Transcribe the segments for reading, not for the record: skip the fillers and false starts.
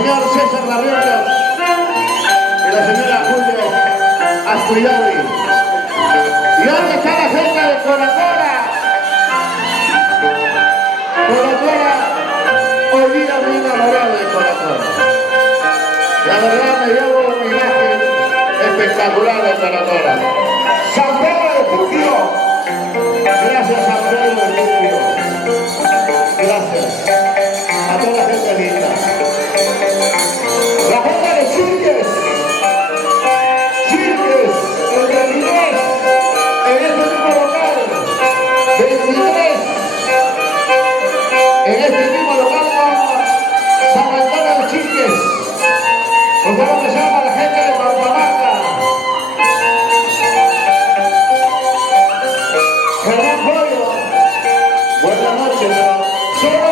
señor César Barrientos y la señora Julia Astuyauri. ¿Y dónde está la gente de Coracora? Coracora, hoy día me he enamorado de Coracora. La verdad me llevo una imagen espectacular de Coracora. San Pedro de Puquio. Gracias San Pedro de Puquio. Gracias a toda la gente linda. La gente de Chilques. Chilques, el 23, en este mismo local. 23, en este mismo local con San Antonio de Chilques. Nos vamos a empezar a la gente de Pampamanga. Germán Pollo. Buenas noches, solo.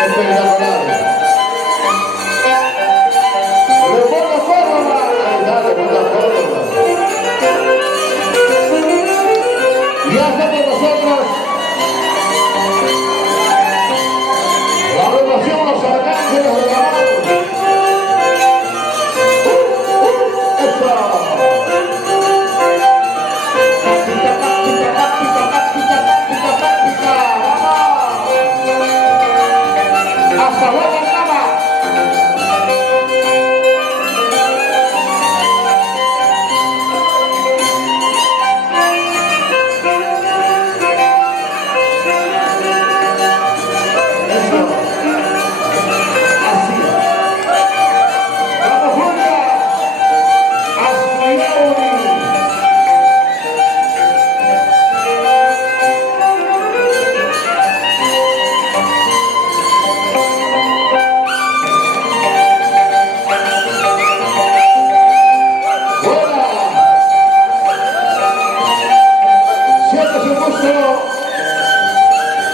Espectacular. Leopoldo Córdoba. Ahí está, Leopoldo Córdoba. Y hasta con nosotros la agrupación Los Arcángeles de la Mano. ¡Eso! Táctica, táctica, táctica, táctica, táctica, táctica. ¡Vamos! ¡Hasta luego, cama!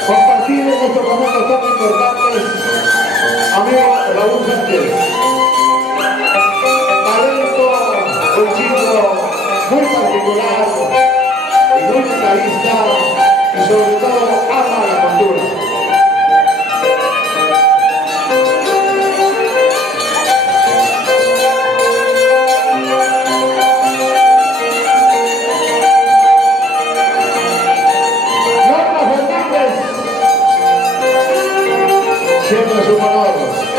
Compartir en estos momentos tan importantes, amigo Raúl Sánchez. Talento, un chico muy particular y muy guitarrista y sobre todo ama la cultura. Siempre es un honor.